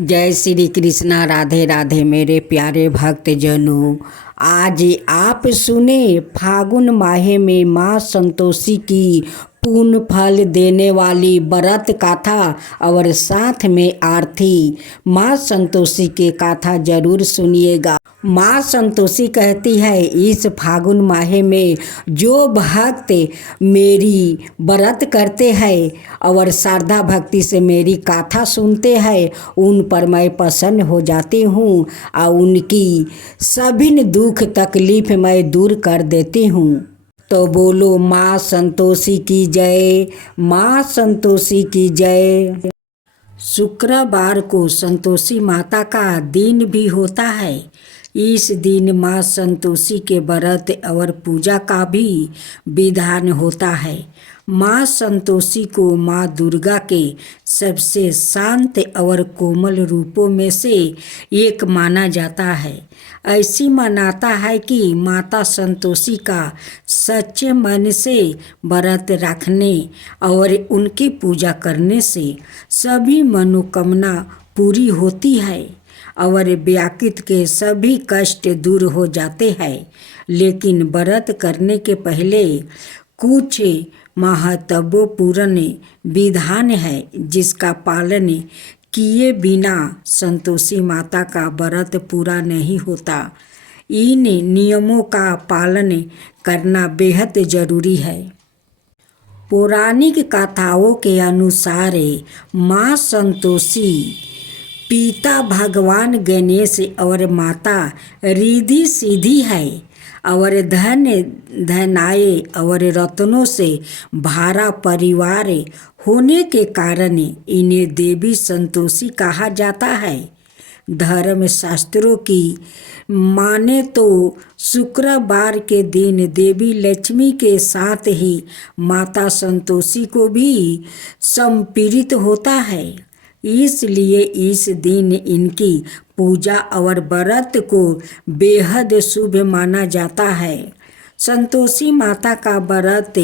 जय श्री कृष्णा। राधे राधे मेरे प्यारे भक्त जनों। आज आप सुने फागुन माह में माँ संतोषी की पूर्ण फल देने वाली व्रत कथा और साथ में आरती। माँ संतोषी के कथा जरूर सुनिएगा। माँ संतोषी कहती है, इस फागुन माह में जो भक्त मेरी व्रत करते हैं और श्रद्धा भक्ति से मेरी कथा सुनते हैं, उन पर मैं प्रसन्न हो जाती हूँ और उनकी सभी दुख तकलीफ मैं दूर कर देती हूँ। तो बोलो माँ संतोषी की जय, माँ संतोषी की जय। शुक्रवार को संतोषी माता का दिन भी होता है। इस दिन माँ संतोषी के व्रत और पूजा का भी विधान होता है। माँ संतोषी को माँ दुर्गा के सबसे शांत और कोमल रूपों में से एक माना जाता है। ऐसी मान्यता है कि माता संतोषी का सच्चे मन से व्रत रखने और उनकी पूजा करने से सभी मनोकामना पूरी होती है और व्याकृत के सभी कष्ट दूर हो जाते हैं। लेकिन व्रत करने के पहले कुछ महत्वपूर्ण विधान है जिसका पालन किए बिना संतोषी माता का व्रत पूरा नहीं होता। इन नियमों का पालन करना बेहद जरूरी है। पौराणिक कथाओं के अनुसार माँ संतोषी पिता भगवान गणेश और माता रिद्धि सिद्धि है और धन धनाए और रत्नों से भरा परिवार होने के कारण इन्हें देवी संतोषी कहा जाता है। धर्म शास्त्रों की माने तो शुक्रवार के दिन देवी लक्ष्मी के साथ ही माता संतोषी को भी समर्पित होता है। इसलिए इस दिन इनकी पूजा और व्रत को बेहद शुभ माना जाता है। संतोषी माता का व्रत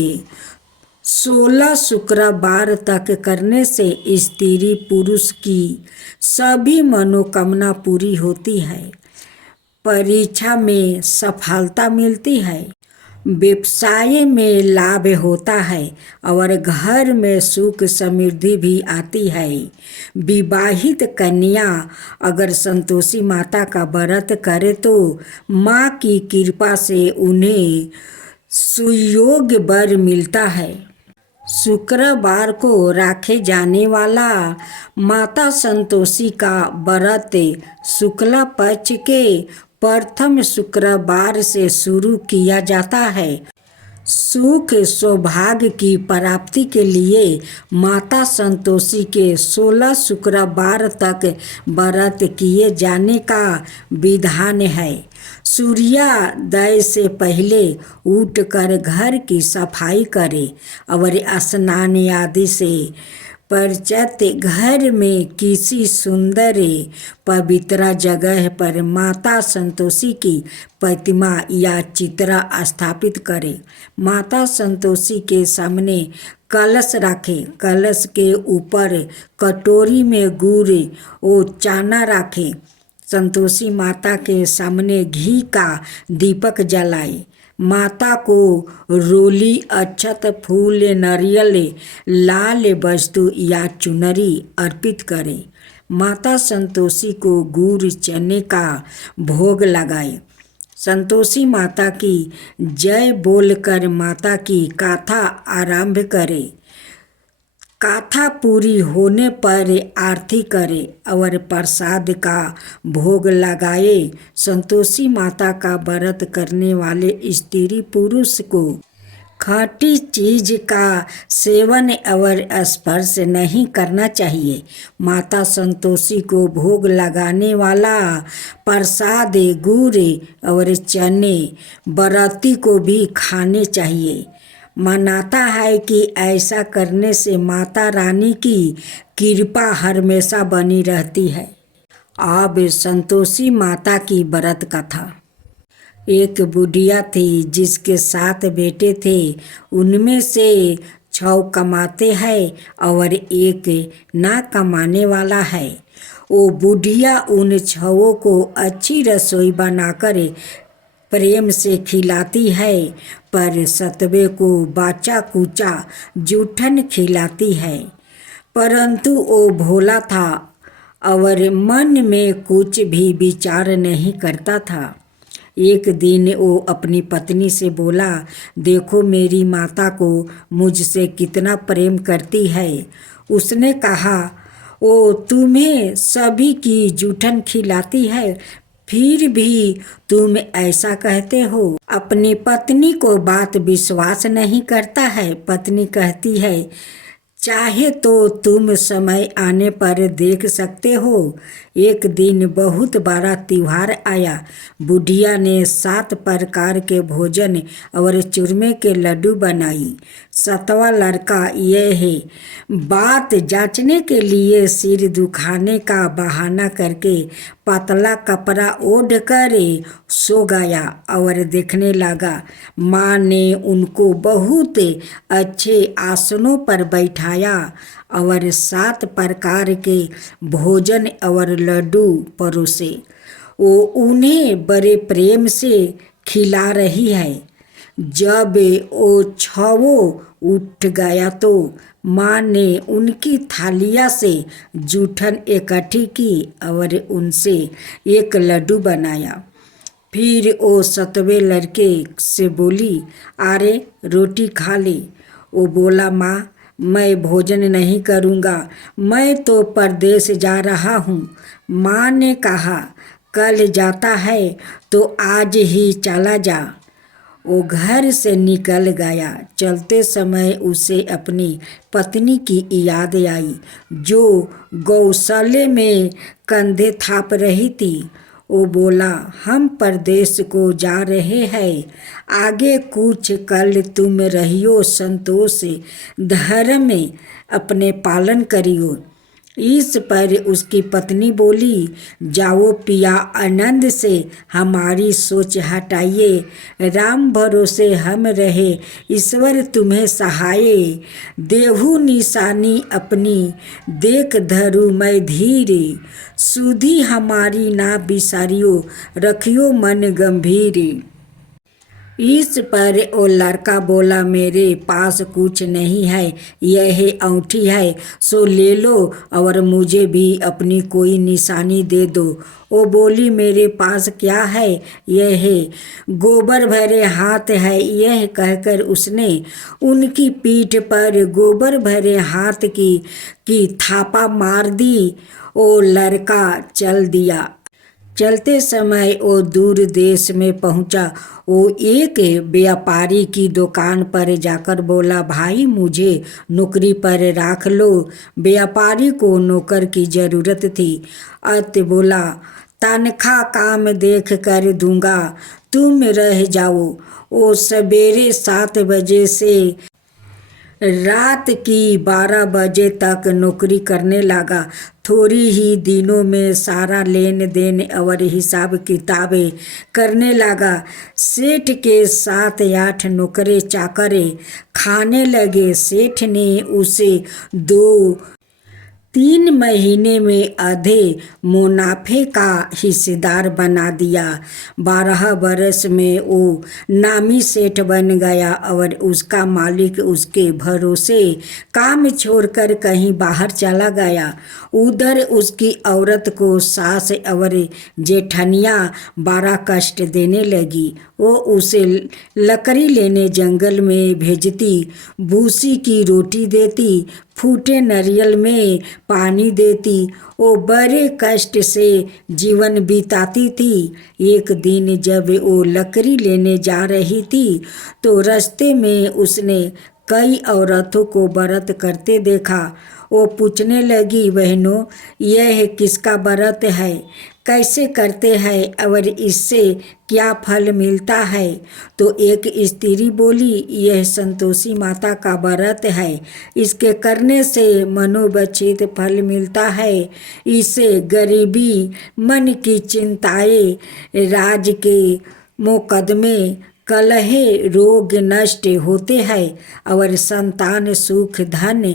16 शुक्रवार तक करने से स्त्री पुरुष की सभी मनोकामना पूरी होती है, परीक्षा में सफलता मिलती है, व्यवसाय में लाभ होता है और घर में सुख समृद्धि भी आती है। विवाहित कन्या अगर संतोषी माता का व्रत करे तो माँ की कृपा से उन्हें सुयोग्य वर मिलता है। शुक्रवार को रखे जाने वाला माता संतोषी का व्रत शुक्ला पक्ष के प्रथम शुक्रवार से शुरू किया जाता है। सुख सौभाग्य की प्राप्ति के लिए माता संतोषी के 16 शुक्रवार तक व्रत किए जाने का विधान है। सूर्योदय से पहले उठकर घर की सफाई करें और स्नान आदि से पश्चात घर में किसी सुंदर पवित्र जगह पर माता संतोषी की प्रतिमा या चित्र स्थापित करें। माता संतोषी के सामने कलश रखें। कलश के ऊपर कटोरी में गुड़ और चना रखें। संतोषी माता के सामने घी का दीपक जलाएं। माता को रोली, अक्षत, फूल, नारियल, लाल वस्तु या चुनरी अर्पित करें। माता संतोषी को गुड़ चने का भोग लगाएं। संतोषी माता की जय बोलकर माता की कथा आरंभ करें। कथा पूरी होने पर आरती करें और प्रसाद का भोग लगाए। संतोषी माता का व्रत करने वाले स्त्री पुरुष को खट्टी चीज का सेवन और स्पर्श नहीं करना चाहिए। माता संतोषी को भोग लगाने वाला प्रसाद गुड़ और चने व्रती को भी खाने चाहिए। मानता है कि ऐसा करने से माता रानी की कृपा हमेशा बनी रहती है। अब संतोषी माता की व्रत कथा। एक बुढ़िया थी जिसके 7 बेटे थे। उनमें से 6 कमाते हैं और एक ना कमाने वाला है। वो बुढ़िया उन छवों को अच्छी रसोई बनाकर प्रेम से खिलाती है, पर सतवे को बाचा कूचा जूठन खिलाती है। परंतु वो भोला था और मन में कुछ भी विचार नहीं करता था। एक दिन वो अपनी पत्नी से बोला, देखो मेरी माता को मुझसे कितना प्रेम करती है। उसने कहा, वो तुम्हें सभी की जूठन खिलाती है, फिर भी तुम ऐसा कहते हो। अपनी पत्नी को बात विश्वास नहीं करता है। पत्नी कहती है, चाहे तो तुम समय आने पर देख सकते हो। एक दिन बहुत बड़ा त्योहार आया। बुढ़िया ने 7 प्रकार के भोजन और चूरमे के लड्डू बनाई। 7वां लड़का यह है, बात जांचने के लिए सिर दुखाने का बहाना करके पतला कपड़ा ओढ़ कर सो गया और देखने लगा। माँ ने उनको बहुत अच्छे आसनों पर बैठाया और 7 प्रकार के भोजन और लड्डू परोसे। वो उन्हें बड़े प्रेम से खिला रही है। जब वो छवों उठ गया तो माँ ने उनकी थालिया से जूठन इकट्ठी की और उनसे एक लड्डू बनाया। फिर वो 7वें लड़के से बोली, अरे रोटी खा ले। वो बोला, माँ मैं भोजन नहीं करूँगा, मैं तो परदेश जा रहा हूँ। माँ ने कहा, कल जाता है तो आज ही चला जा। वो घर से निकल गया। चलते समय उसे अपनी पत्नी की याद आई, जो गौशाले में कंधे थाप रही थी। वो बोला, हम परदेश को जा रहे हैं, आगे कुछ कल तुम रहियो संतोष धर्म में अपने पालन करियो। इस पर उसकी पत्नी बोली, जाओ पिया, आनंद से हमारी सोच हटाइए। राम भरोसे हम रहे, ईश्वर तुम्हें सहाय। देहु निशानी अपनी देख धरू मैं धीरे, सुधी हमारी ना बिसारियो, रखियो मन गंभीर। इस पर वो लड़का बोला, मेरे पास कुछ नहीं है, यह अंगूठी है, सो ले लो और मुझे भी अपनी कोई निशानी दे दो। वो बोली, मेरे पास क्या है, यह है गोबर भरे हाथ है। यह कहकर उसने उनकी पीठ पर गोबर भरे हाथ की थापा मार दी। वो लड़का चल दिया। चलते समय वो दूर देश में पहुंचा। वो एक व्यापारी की दुकान पर जाकर बोला, भाई मुझे नौकरी पर रख लो। व्यापारी को नौकर की ज़रूरत थी। अत बोला, तनख्वाह काम देख कर दूंगा, तुम रह जाओ। वो सवेरे 7 बजे से रात की 12 बजे तक नौकरी करने लगा। थोड़ी ही दिनों में सारा लेन देन और हिसाब किताबें करने लगा। सेठ के 7-8 नौकरे चाकरे खाने लगे। सेठ ने उसे 2-3 महीने में आधे मुनाफे का हिस्सेदार बना दिया। 12 बरस में वो नामी सेठ बन गया और उसका मालिक उसके भरोसे काम छोड़कर कहीं बाहर चला गया। उधर उसकी औरत को सास और जेठनिया बड़ा कष्ट देने लगी। वो उसे लकड़ी लेने जंगल में भेजती, भूसी की रोटी देती, फूटे नारियल में पानी देती। वो बड़े कष्ट से जीवन बिताती थी। एक दिन जब वो लकड़ी लेने जा रही थी तो रास्ते में उसने कई औरतों को व्रत करते देखा। वो पूछने लगी, बहनों यह किसका व्रत है, कैसे करते हैं और इससे क्या फल मिलता है? तो एक स्त्री बोली, यह संतोषी माता का व्रत है, इसके करने से मनोवांछित फल मिलता है। इससे गरीबी, मन की चिंताएं, राज के मुकदमे, कलह, रोग नष्ट होते हैं और संतान, सुख, धन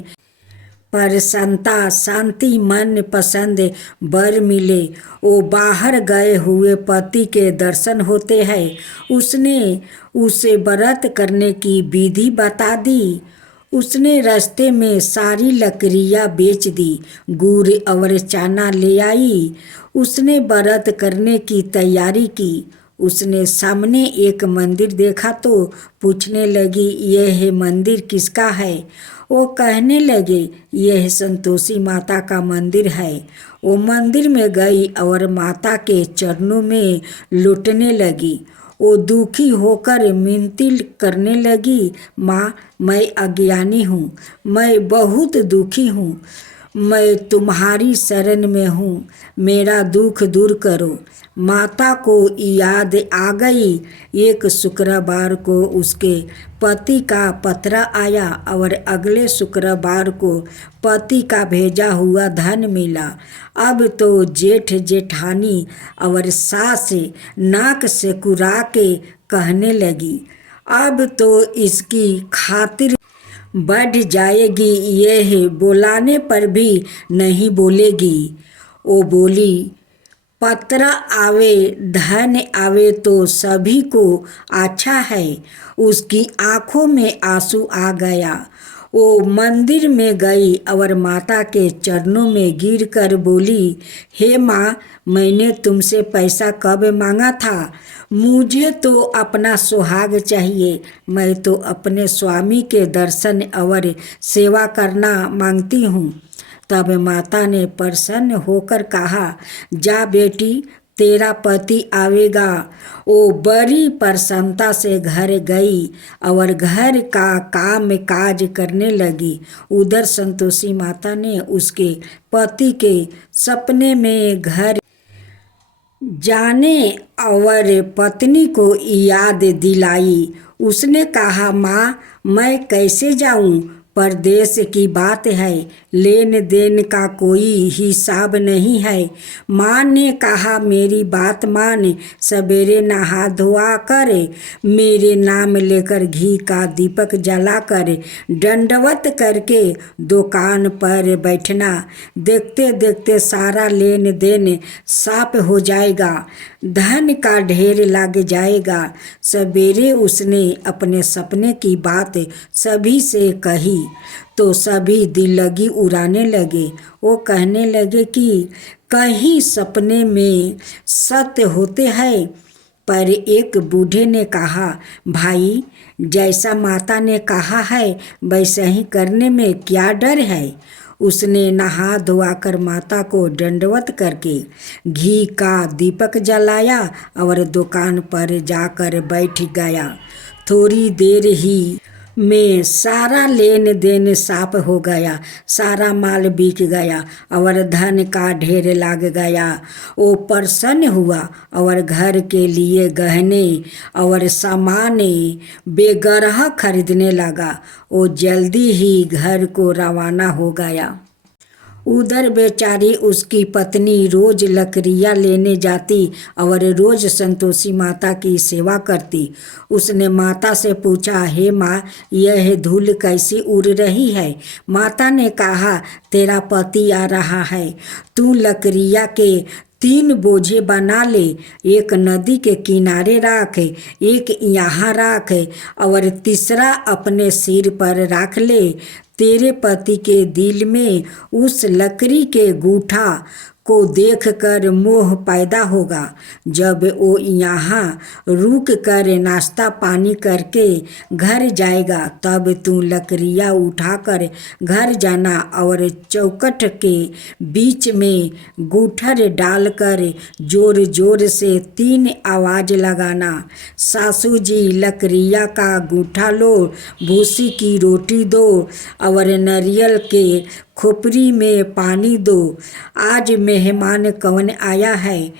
प्रसन्नता शांति मन पसंद वर मिले। वो बाहर गए हुए पति के दर्शन होते हैं। उसने उसे व्रत करने की विधि बता दी। उसने रास्ते में सारी लकड़ियाँ बेच दी, गुड़ और चना ले आई। उसने व्रत करने की तैयारी की। उसने सामने एक मंदिर देखा तो पूछने लगी, यह मंदिर किसका है? वो कहने लगे, यह संतोषी माता का मंदिर है। वो मंदिर में गई और माता के चरणों में लुटने लगी। वो दुखी होकर मिनती करने लगी, माँ मैं अज्ञानी हूँ, मैं बहुत दुखी हूँ, मैं तुम्हारी शरण में हूँ, मेरा दुख दूर करो। माता को याद आ गई। एक शुक्रवार को उसके पति का पत्र आया और अगले शुक्रवार को पति का भेजा हुआ धन मिला। अब तो जेठ जेठानी और सास नाक से कुरा के कहने लगी, अब तो इसकी खातिर बढ़ जाएगी, यह बुलाने पर भी नहीं बोलेगी। वो बोली, पत्र आवे धन आवे तो सभी को अच्छा है। उसकी आंखों में आंसू आ गया। वो मंदिर में गई और माता के चरणों में गिरकर बोली, हे माँ, मैंने तुमसे पैसा कब मांगा था? मुझे तो अपना सुहाग चाहिए। मैं तो अपने स्वामी के दर्शन और सेवा करना मांगती हूँ। तब माता ने प्रसन्न होकर कहा, जा बेटी, तेरा पति आवेगा। वो बड़ी प्रसन्नता से घर गई और घर का काम काज करने लगी। उधर संतोषी माता ने उसके पति के सपने में घर जाने और पत्नी को याद दिलाई। उसने कहा, माँ मैं कैसे जाऊँ? परदेश की बात है, लेन देन का कोई हिसाब नहीं है। माँ ने कहा, मेरी बात मान, सवेरे नहा धोआ कर मेरे नाम लेकर घी का दीपक जला कर दंडवत करके दुकान पर बैठना। देखते देखते सारा लेन देन साफ हो जाएगा, धन का ढेर लग जाएगा। सवेरे उसने अपने सपने की बात सभी से कही तो सभी दिल लगी उड़ाने लगे। वो कहने लगे कि कहीं सपने में सत्य होते हैं। पर एक बूढ़े ने कहा, भाई जैसा माता ने कहा है वैसा ही करने में क्या डर है? उसने नहा धोआकर माता को दंडवत करके घी का दीपक जलाया और दुकान पर जाकर बैठ गया। थोड़ी देर ही में सारा लेन देन साफ हो गया, सारा माल बिक गया और धन का ढेर लग गया। वो प्रसन्न हुआ और घर के लिए गहने और सामान बेगरह खरीदने लगा। वो जल्दी ही घर को रवाना हो गया। उधर बेचारी उसकी पत्नी रोज लकड़ियाँ लेने जाती और रोज संतोषी माता की सेवा करती। उसने माता से पूछा, हे माँ, यह धूल कैसी उड़ रही है? माता ने कहा, तेरा पति आ रहा है, तू लकड़ियाँ के 3 बोझे बना ले, एक नदी के किनारे रख, एक यहाँ रख और तीसरा अपने सिर पर रख ले। तेरे पति के दिल में उस लकड़ी के गूठा को देखकर मोह पैदा होगा। जब वो यहाँ रुक कर नाश्ता पानी करके घर जाएगा तब तू लकड़ियाँ उठाकर घर जाना और चौखट के बीच में गूठर डालकर जोर जोर से 3 आवाज़ लगाना। सासू जी लकड़ियाँ का गूठा लो, भूसी की रोटी दो और नारियल के खोपड़ी में पानी दो। आज मेहमान कौन आया है?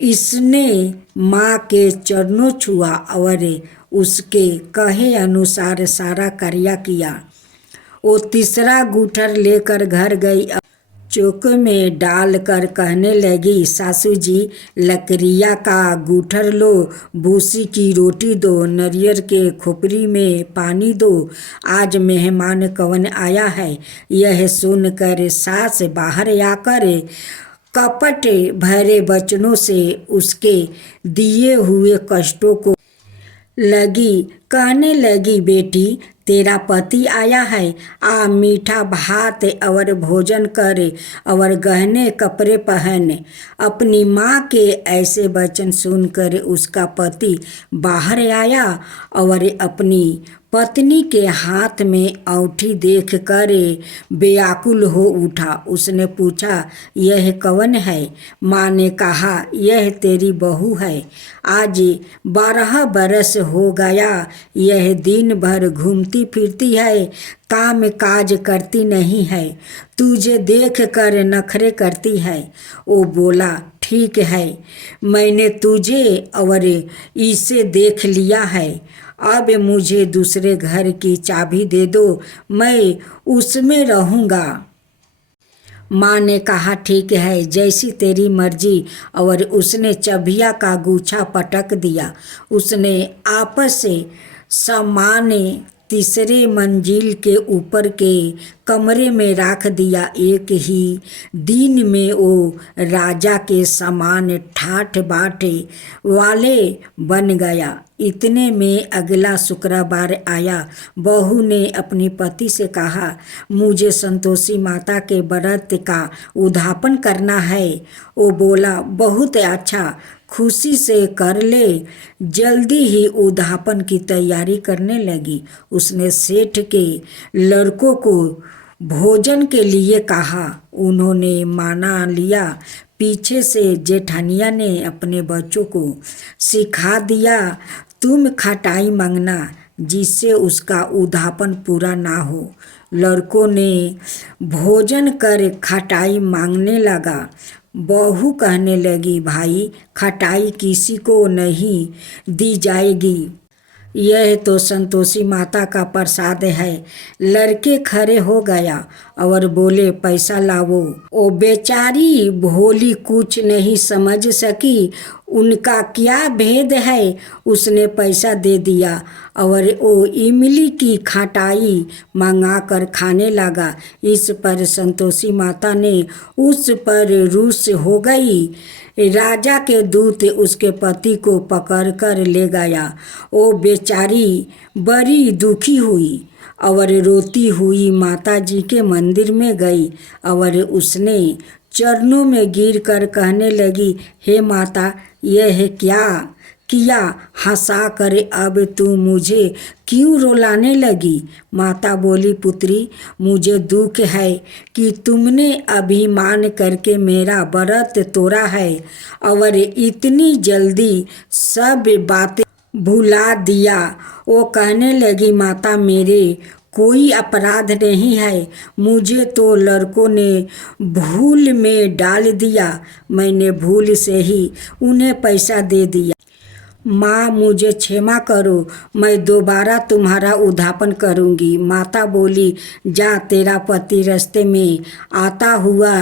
इसने माँ के चरणों छुआ और उसके कहे अनुसार सारा कार्य किया। वो तीसरा गूठर लेकर घर गई चौके में डालकर कहने लगी, सासू जी लकड़िया का गूठर लो, भूसी की रोटी दो, नारियल के खोपड़ी में पानी दो, आज मेहमान कौन आया है। यह सुनकर सास बाहर आकर कपट भरे वचनों से उसके दिए हुए कष्टों को लगी कहने लगी, बेटी तेरा पति आया है, आ मीठा भात और भोजन कर और गहने कपड़े पहन। अपनी माँ के ऐसे वचन सुनकर उसका पति बाहर आया और अपनी पत्नी के हाथ में औंठी देख कर बेआकुल हो उठा। उसने पूछा, यह कौन है। माँ ने कहा, यह तेरी बहू है, आज 12 बरस हो गया, यह दिन भर घूमती फिरती है, काम काज करती नहीं है, तुझे देख कर नखरे करती है। वो बोला, ठीक है, मैंने तुझे और इसे देख लिया है, अब मुझे दूसरे घर की चाबी दे दो, मैं उसमें रहूँगा। माँ ने कहा, ठीक है, जैसी तेरी मर्जी। और उसने चबिया का गुच्छा पटक दिया। उसने आपस से सामान तीसरे मंजिल के ऊपर के कमरे में रख दिया। एक ही दिन में वो राजा के समान ठाठ बाट वाले बन गया। इतने में अगला शुक्रवार आया। बहू ने अपनी पति से कहा, मुझे संतोषी माता के व्रत का उद्यापन करना है। वो बोला, बहुत अच्छा, खुशी से कर ले। जल्दी ही उद्यापन की तैयारी करने लगी। उसने सेठ के लड़कों को भोजन के लिए कहा, उन्होंने माना लिया। पीछे से जेठानिया ने अपने बच्चों को सिखा दिया, तुम खटाई मांगना जिससे उसका उद्यापन पूरा ना हो। लड़कों ने भोजन कर खटाई मांगने लगा। बहू कहने लगी, भाई खटाई किसी को नहीं दी जाएगी, यह तो संतोषी माता का प्रसाद है। लड़के खड़े हो गया और बोले, पैसा लाओ। ओ बेचारी भोली कुछ नहीं समझ सकी, उनका क्या भेद है। उसने पैसा दे दिया और वो इमली की खटाई मंगा कर खाने लगा। इस पर संतोषी माता ने उस पर रुष्ट हो गई। राजा के दूत उसके पति को पकड़कर ले गया। वो बेचारी बड़ी दुखी हुई और रोती हुई माता जी के मंदिर में गई और उसने चरणों में गिरकर कहने लगी, हे माता, यह क्या किया, हंसा कर अब तू मुझे क्यों रुलाने लगी। माता बोली, पुत्री, मुझे दुख है कि तुमने अभिमान करके मेरा व्रत तोड़ा है और इतनी जल्दी सब बातें भुला दिया। वो कहने लगी, माता, मेरे कोई अपराध नहीं है, मुझे तो लड़कों ने भूल में डाल दिया, मैंने भूल से ही उन्हें पैसा दे दिया। माँ, मुझे क्षमा करो, मैं दोबारा तुम्हारा उद्यापन करूँगी। माता बोली, जा, तेरा पति रास्ते में आता हुआ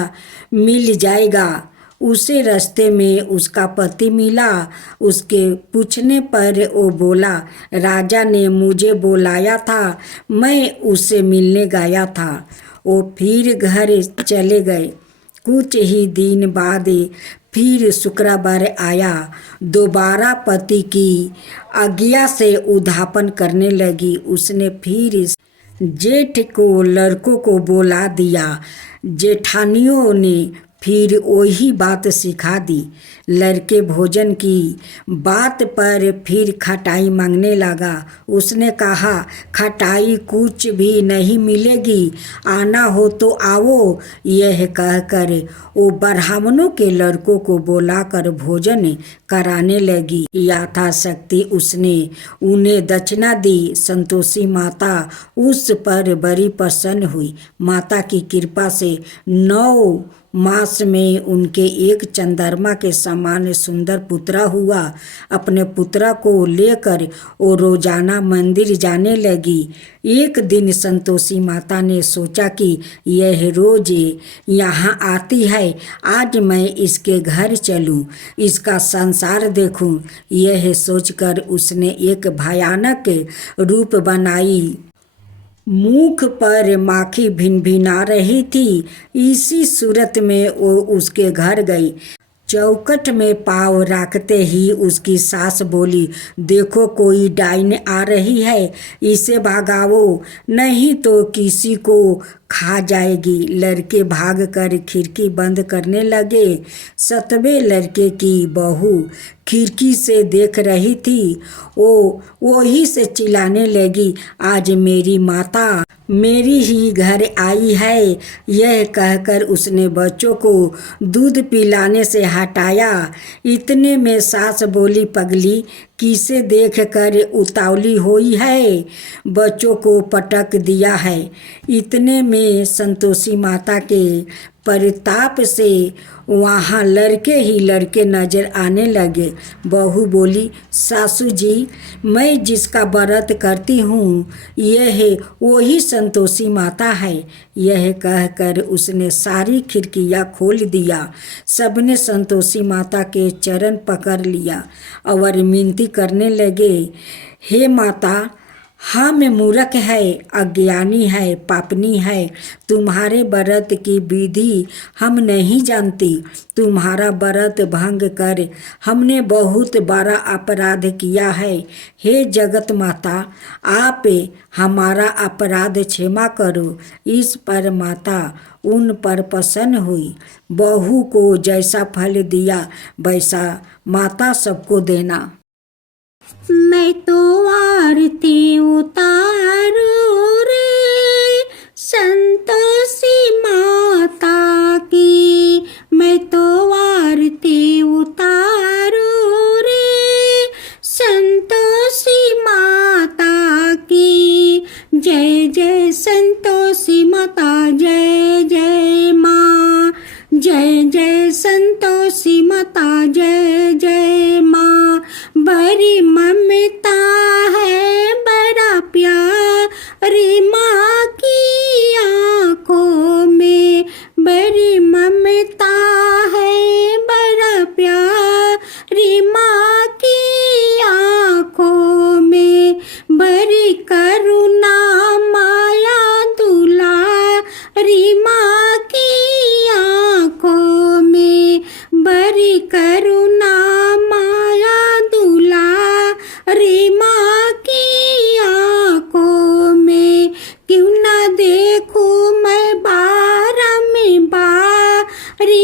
मिल जाएगा। उसे रास्ते में उसका पति मिला। उसके पूछने पर वो बोला, राजा ने मुझे बुलाया था, मैं उससे मिलने गया था। वो फिर घर चले गए। कुछ ही दिन बाद फिर शुक्रवार आया। दोबारा पति की आज्ञा से उद्यापन करने लगी। उसने फिर जेठ को लड़कों को बुला दिया। जेठानियों ने फिर वही बात सिखा दी। लड़के भोजन की बात पर फिर खटाई मांगने लगा। उसने कहा, खटाई कुछ भी नहीं मिलेगी, आना हो तो आओ। यह कहकर वो ब्राह्मणों के लड़कों को बुलाकर भोजन कराने लगी। यथाशक्ति उसने उन्हें दक्षिणा दी। संतोषी माता उस पर बड़ी प्रसन्न हुई। माता की कृपा से 9 मास में उनके एक चंद्रमा के समान सुंदर पुत्रा हुआ। अपने पुत्रा को लेकर वो रोजाना मंदिर जाने लगी। एक दिन संतोषी माता ने सोचा कि यह रोज यहाँ आती है, आज मैं इसके घर चलूं, इसका संसार देखूं। यह सोचकर उसने एक भयानक रूप बनाई। मुख पर माखी भिनभिना रही थी। इसी सूरत में वो उसके घर गई। चौखट में पाँव रखते ही उसकी सास बोली, देखो कोई डाइन आ रही है, इसे भगाओ, नहीं तो किसी को खा जाएगी। लड़के भागकर खिड़की बंद करने लगे। 7वें लड़के की बहू खिड़की से देख रही थी। वो वही से चिल्लाने लगी, आज मेरी माता मेरी ही घर आई है। यह कहकर उसने बच्चों को दूध पिलाने से हटाया। इतने में सास बोली, पगली किसे देख कर उतावली हुई है, बच्चों को पटक दिया है। इतने में संतोषी माता के परिताप से वहाँ लड़के ही लड़के नजर आने लगे। बहू बोली, सासू जी, मैं जिसका व्रत करती हूँ यह वही संतोषी माता है। यह कहकर उसने सारी खिड़कियाँ खोल दिया। सबने संतोषी माता के चरण पकड़ लिया और मिनती करने लगे, हे माता, हम मूर्ख है, अज्ञानी है, पापनी है। तुम्हारे व्रत की विधि हम नहीं जानती। तुम्हारा व्रत भंग कर हमने बहुत बड़ा अपराध किया है। हे जगत माता, आप हमारा अपराध क्षमा करो। इस पर माता उन पर प्रसन्न हुई। बहू को जैसा फल दिया वैसा माता सबको देना। मैं तो आरती उतारू रे संतोषी माता की, मैं तो आरती उतारू रे संतोषी माता की। जय जय संतोषी माता, जय जय माँ, जय जय संतोषी माता, जय जय माँ। बड़ी ममता है, बड़ा प्यारी माँ की आँखों में। बड़ी ममता है, बड़ा प्यारी माँ की आँखों में। बड़ी करुणा माया दुलारी माँ की आँखों में। बड़ी करुणा रे माँ की आँखों में। क्यों ना देखूं मैं बारी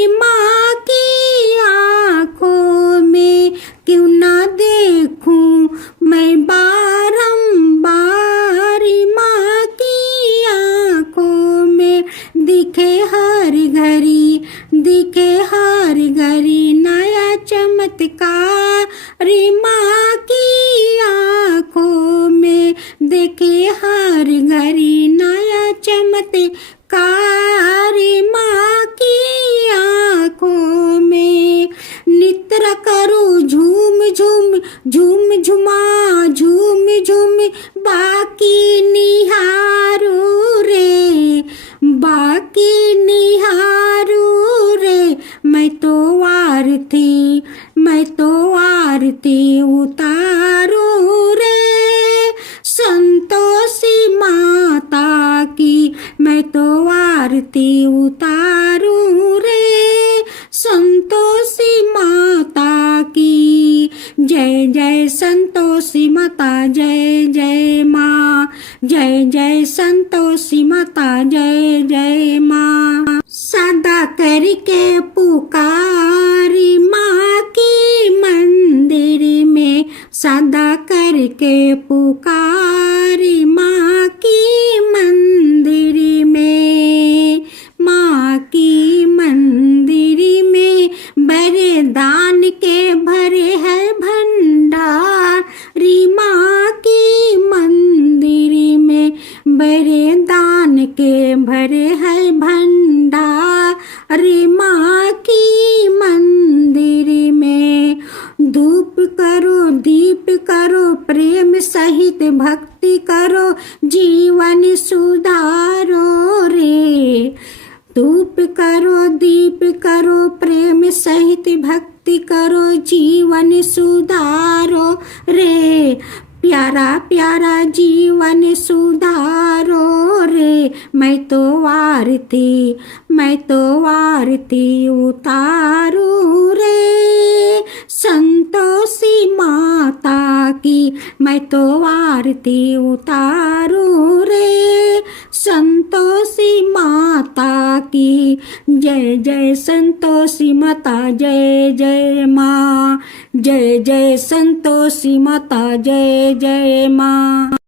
माँ की आँखों में। क्यों ना देखूं मैं बारी माँ की आँखों में। दिखे हर घड़ी, दिखे हर घड़ी नया चमत्कार माँ की आँखों में। देखे हर घड़ी नया चमत्कार माँ की आँखों में। नित्र करो झूम झूम, झूम झुमा, झूम झूम बाकी निहारू रे, बाकी निहारू रे। मैं तो आरती, मैं तो आरती उतारू रे संतोषी माता की। मैं तो आरती उतारू रे संतोषी माता की। जय जय संतोषी माता, जय जय माँ, जय जय संतोषी माता, जय जय माँ। सदा करके पुकारी माँ की मंदिर में, सदा करके पुकारी माँ की मंदिर में। माँ की मंदिर में बड़े दान के भरे है भंडार। माँ की मंदिर में बड़े दान के भरे है भंडार। माँ की मंदिर में धूप करो, दीप करो, प्रेम सहित भक्ति करो, जीवन उतारो रे। धूप करो दीप करो प्रेम सहित भक्ति करो जीवन सुधारो रे। प्यारा प्यारा जीवन सुधारो रे। मैं तो आरती उतारू रे। संतोषी माता की मैं तो आरती उतारू रे। संतोषी माता की जय जय संतोषी माता जय जय माँ। जय जय संतोषी माता जय जय माँ।